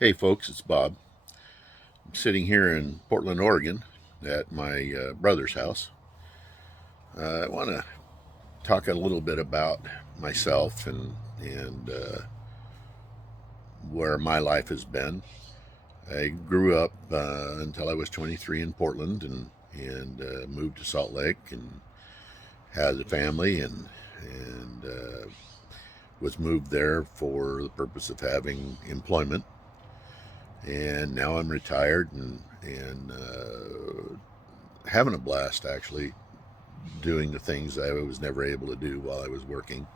Hey folks, it's Bob. I'm sitting here in Portland, Oregon at my brother's house. I want to talk a little bit about myself and where my life has been. I grew up until I was 23 in Portland and moved to Salt Lake and had a family and was moved there for the purpose of having employment. And now I'm retired and having a blast actually doing the things I was never able to do while I was working.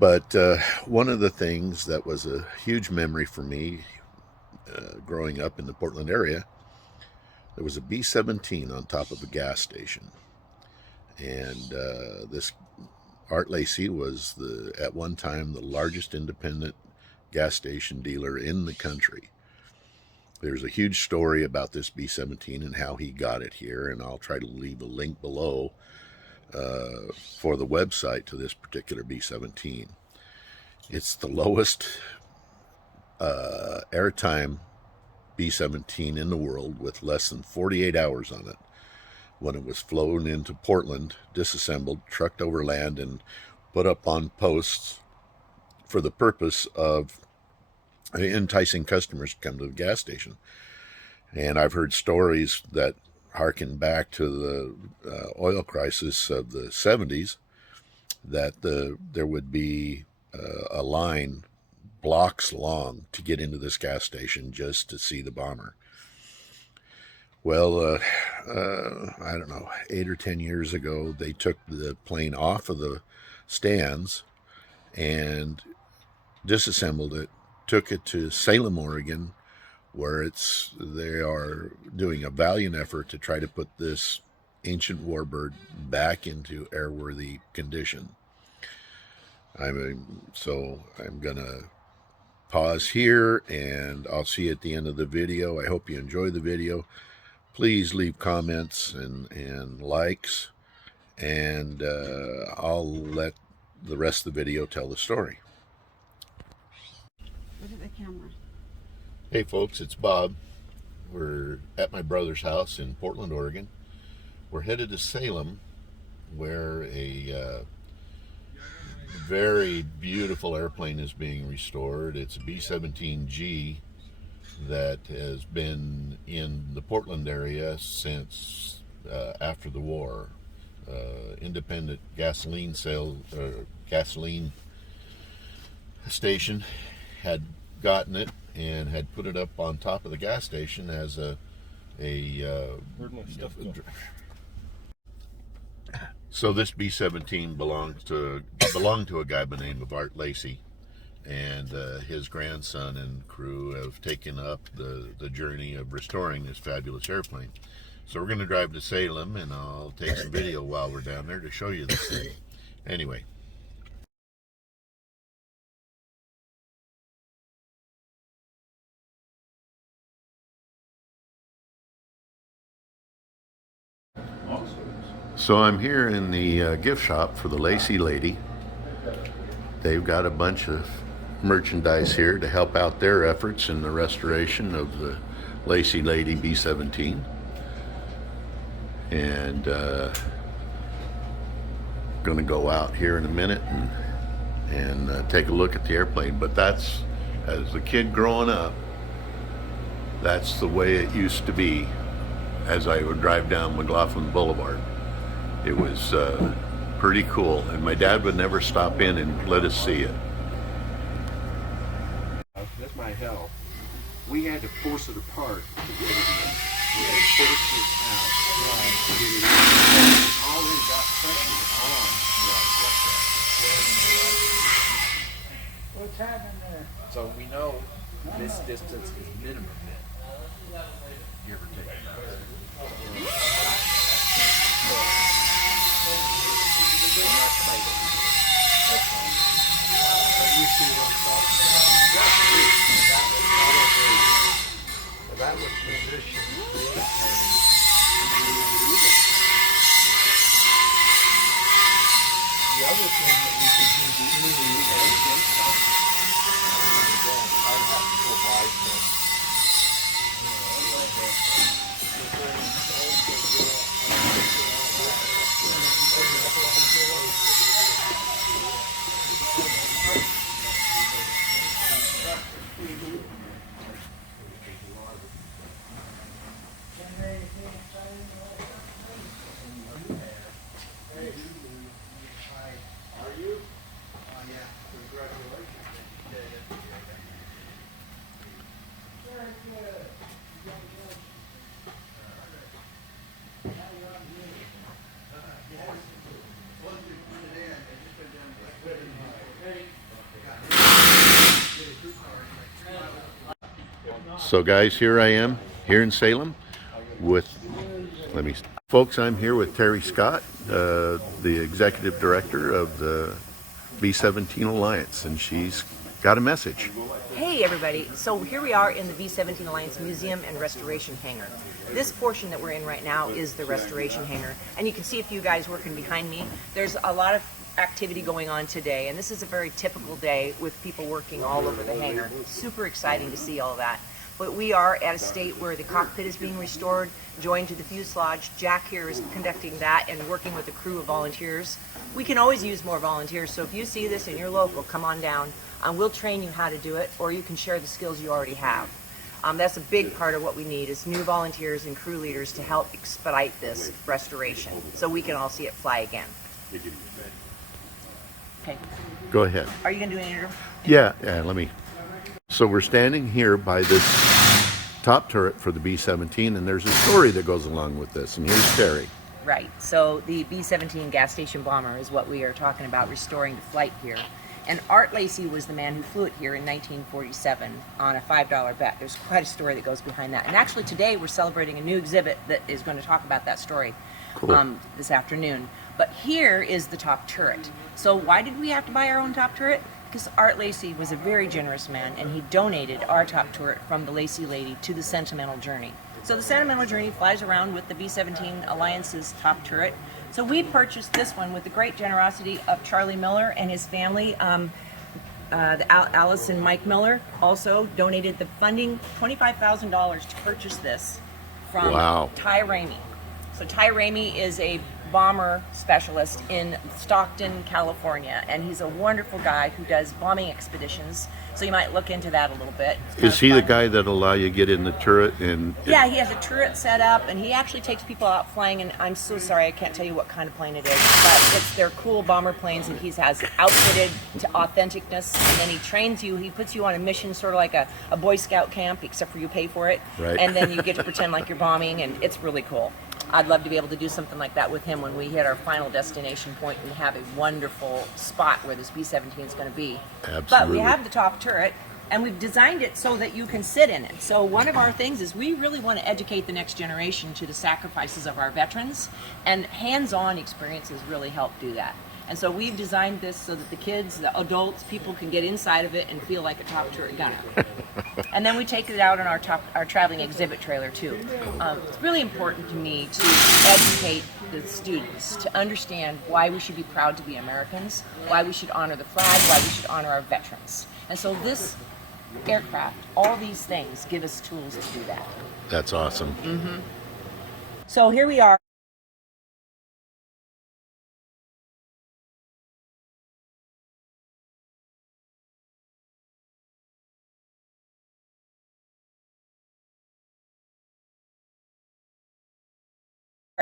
But one of the things that was a huge memory for me growing up in the Portland area, there was a B-17 on top of a gas station. And this Art Lacey was at one time the largest independent gas station dealer in the country. There's a huge story about this B-17 and how he got it here, and I'll try to leave a link below for the website to this particular B-17. It's the lowest airtime B-17 in the world, with less than 48 hours on it, when it was flown into Portland, disassembled, trucked overland, and put up on posts for the purpose of enticing customers to come to the gas station. And I've heard stories that harken back to the oil crisis of the 70s, that there would be a line blocks long to get into this gas station just to see the bomber. Well, I don't know, 8 or 10 years ago, they took the plane off of the stands and disassembled it, took it to Salem, Oregon, where they are doing a valiant effort to try to put this ancient warbird back into airworthy condition. So I'm gonna pause here, and I'll see you at the end of the video. I hope you enjoy the video. Please leave comments and likes, and I'll let the rest of the video tell the story. Look at the camera. Hey folks, it's Bob. We're at my brother's house in Portland, Oregon. We're headed to Salem, where a very beautiful airplane is being restored. It's a B-17G that has been in the Portland area since after the war. Independent gasoline station had gotten it and had put it up on top of the gas station as so this B-17 belonged to a guy by the name of Art Lacey, and his grandson and crew have taken up the journey of restoring this fabulous airplane. So we're going to drive to Salem, and I'll take some video while we're down there to show you this thing. Anyway. So I'm here in the gift shop for the Lacey lady. They've got a bunch of merchandise here to help out their efforts in the restoration of the Lacey lady B-17. And going to go out here in a minute and take a look at the airplane. But that's, as a kid growing up, that's the way it used to be as I would drive down McLaughlin Boulevard. It was pretty cool, and my dad would never stop in and let us see it. That's my hell. We had to force it apart to get it in. We had to force it out to get it in. It already got pressure on. What's happening there? So we know this distance is minimum then. Give or take. That was position. The other thing that we could use is I'd have to go So guys, here I am here in Salem with, folks, I'm here with Terry Scott, the executive director of the B-17 Alliance, and she's got a message. Hey everybody, so here we are in the B-17 Alliance Museum and Restoration Hangar. This portion that we're in right now is the restoration hangar, and you can see a few guys working behind me. There's a lot of activity going on today, and this is a very typical day with people working all over the hangar. Super exciting to see all that. But we are at a state where the cockpit is being restored, joined to the fuselage. Jack here is conducting that and working with a crew of volunteers. We can always use more volunteers, so if you see this and you're local, come on down. We'll train you how to do it, or you can share the skills you already have. That's a big part of what we need, is new volunteers and crew leaders to help expedite this restoration so we can all see it fly again. Okay. Go ahead. Are you going to do an interview? Yeah, So we're standing here by this top turret for the B-17, and there's a story that goes along with this, and here's Terry. Right, so the B-17 gas station bomber is what we are talking about, restoring the flight here. And Art Lacey was the man who flew it here in 1947 on a $5 bet. There's quite a story that goes behind that. And actually today we're celebrating a new exhibit that is going to talk about that story. Cool. This afternoon. But here is the top turret. So why did we have to buy our own top turret? Because Art Lacey was a very generous man, and he donated our top turret from the Lacey Lady to the Sentimental Journey. So the Sentimental Journey flies around with the B-17 Alliance's top turret. So we purchased this one with the great generosity of Charlie Miller and his family. Alice and Mike Miller also donated the funding, $25,000 to purchase this from Ty Ramey. So Ty Ramey is a bomber specialist in Stockton, California, and he's a wonderful guy who does bombing expeditions. So you might look into that a little bit. Is he the guy that'll allow you to get in the turret? Yeah, he has a turret set up, and he actually takes people out flying, and I'm so sorry I can't tell you what kind of plane it is, but they're cool bomber planes, and he has outfitted to authenticness, and then he trains you. He puts you on a mission, sort of like a Boy Scout camp, except for you pay for it. Right. And then you get to pretend like you're bombing, and it's really cool. I'd love to be able to do something like that with him when we hit our final destination point and have a wonderful spot where this B-17 is going to be. Absolutely. But we have the top turret, and we've designed it so that you can sit in it. So one of our things is we really want to educate the next generation to the sacrifices of our veterans, and hands-on experiences really help do that. And so we've designed this so that the kids, the adults, people can get inside of it and feel like a top turret gunner. And then we take it out on our traveling exhibit trailer too. It's really important to me to educate the students to understand why we should be proud to be Americans, why we should honor the flag, why we should honor our veterans. And so this aircraft, all these things give us tools to do that. That's awesome. Mm-hmm. So here we are.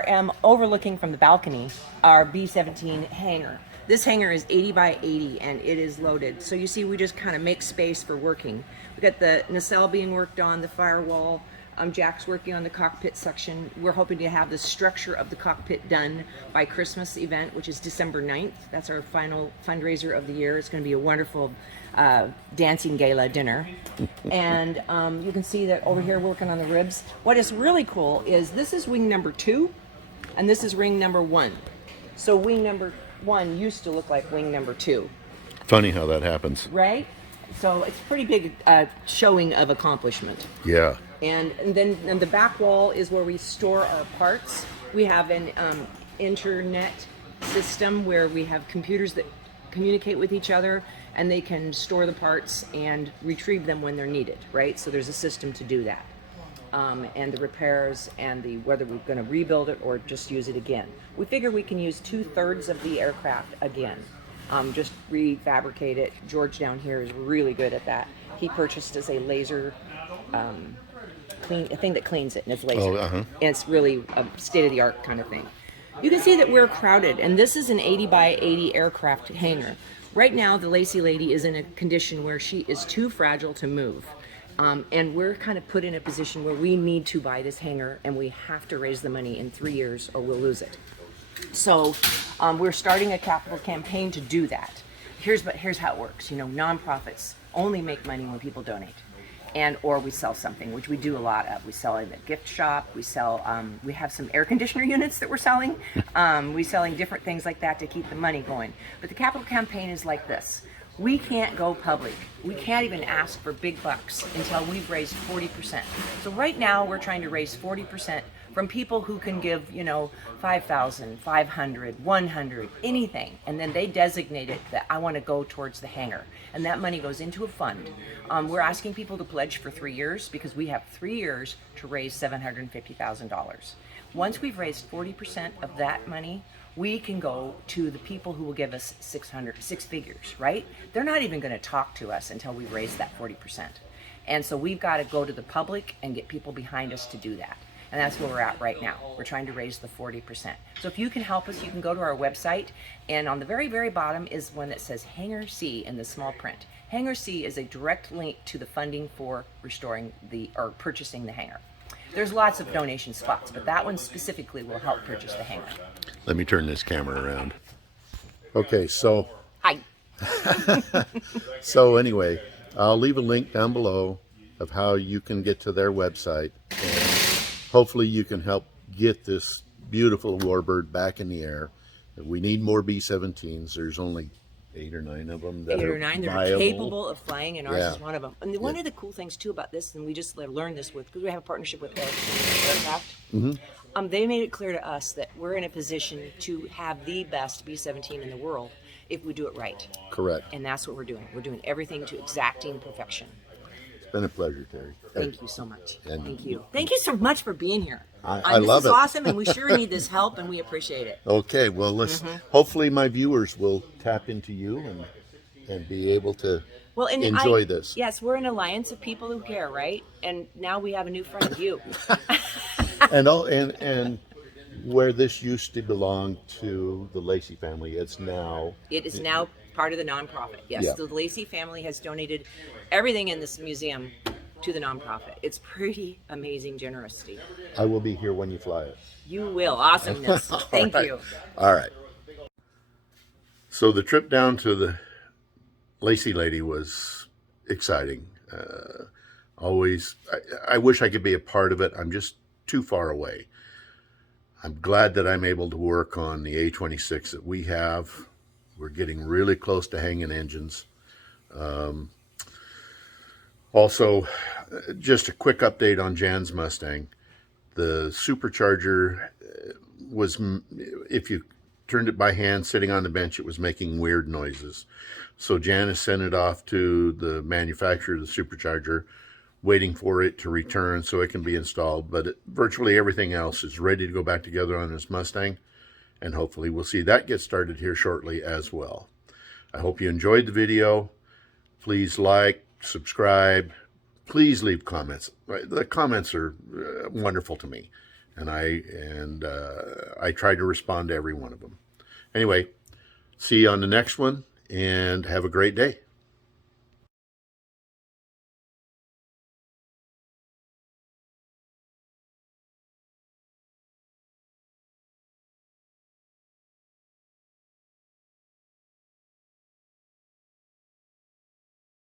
I'm overlooking from the balcony our B-17 hangar. This hangar is 80 by 80 and it is loaded. So you see we just kind of make space for working. We've got the nacelle being worked on, the firewall. Jack's working on the cockpit section. We're hoping to have the structure of the cockpit done by Christmas event, which is December 9th. That's our final fundraiser of the year. It's going to be a wonderful dancing gala dinner. And you can see that over here working on the ribs. What is really cool is this is wing number 2 and this is wing number 1. So wing number 1 used to look like wing number 2. Funny how that happens. Right? So it's a pretty big showing of accomplishment. Yeah. And then the back wall is where we store our parts. We have an internet system where we have computers that communicate with each other, and they can store the parts and retrieve them when they're needed, right? So there's a system to do that. And the repairs and whether we're going to rebuild it or just use it again. We figure we can use 2/3 of the aircraft again. Just refabricate it. George down here is really good at that. He purchased us a laser a thing that cleans it, and it's laser. And it's really a state-of-the-art kind of thing. You can see that we're crowded, and this is an 80 by 80 aircraft hangar. Right now, the Lacey Lady is in a condition where she is too fragile to move. And we're kind of put in a position where we need to buy this hangar, and we have to raise the money in 3 years or we'll lose it. So we're starting a capital campaign to do that. Here's how it works. You know, nonprofits only make money when people donate. and or we sell something, which we do a lot of. We sell in the gift shop. We sell. We have some air conditioner units that we're selling. We're selling different things like that to keep the money going. But the capital campaign is like this. We can't go public. We can't even ask for big bucks until we've raised 40%. So right now we're trying to raise 40% from people who can give, you know, 5,000, 500, 100, anything. And then they designate it that I want to go towards the hangar. And that money goes into a fund. We're asking people to pledge for 3 years because we have 3 years to raise $750,000. Once we've raised 40% of that money, we can go to the people who will give us six figures, right? They're not even going to talk to us until we raise that 40%. And so we've got to go to the public and get people behind us to do that. And that's where we're at right now. We're trying to raise the 40%. So if you can help us, you can go to our website, and on the very, very bottom is one that says Hangar C in the small print. Hangar C is a direct link to the funding for restoring or purchasing the hangar. There's lots of donation spots, but that one specifically will help purchase the hangar. Let me turn this camera around. Okay, so Hi. so anyway, I'll leave a link down below of how you can get to their website, and hopefully you can help get this beautiful Warbird back in the air. We need more B-17s. There's only 8 or 9 of them that 8 are or 9 that are viable. capable of flying, and ours Yeah. is one of them. And one of the cool things too about this, and we just learned this with, because we have a partnership with Aircraft, they made it clear to us that we're in a position to have the best B-17 in the world if we do it right. Correct. And that's what we're doing. We're doing everything to exacting perfection. It's been a pleasure, Terry. Thank you so much. And- Thank you. Thank you so much for being here. I love This it. is awesome, and we sure need this help, and we appreciate it. Okay, well, let's. Hopefully, my viewers will tap into you and be able to And enjoy this. Yes, we're an alliance of people who care, right? And now we have a new friend, you. And where this used to belong to the Lacey family, It is now part of the nonprofit. Yes, Yeah. the Lacey family has donated everything in this museum to the nonprofit. It's pretty amazing generosity. I will be here when you fly it. You will. Awesomeness. Thank right. you. All right. So the trip down to the Lacey lady was exciting. I wish I could be a part of it. I'm just too far away. I'm glad that I'm able to work on the A-26 that we have. We're getting really close to hanging engines. Also, just a quick update on Jan's Mustang. The supercharger was, if you turned it by hand sitting on the bench, it was making weird noises. So Jan has sent it off to the manufacturer of the supercharger, waiting for it to return so it can be installed. But virtually everything else is ready to go back together on this Mustang, and hopefully we'll see that get started here shortly as well. I hope you enjoyed the video. Please like, subscribe, please leave comments. The comments are wonderful to me, and I try to respond to every one of them. Anyway, see you on the next one, and have a great day.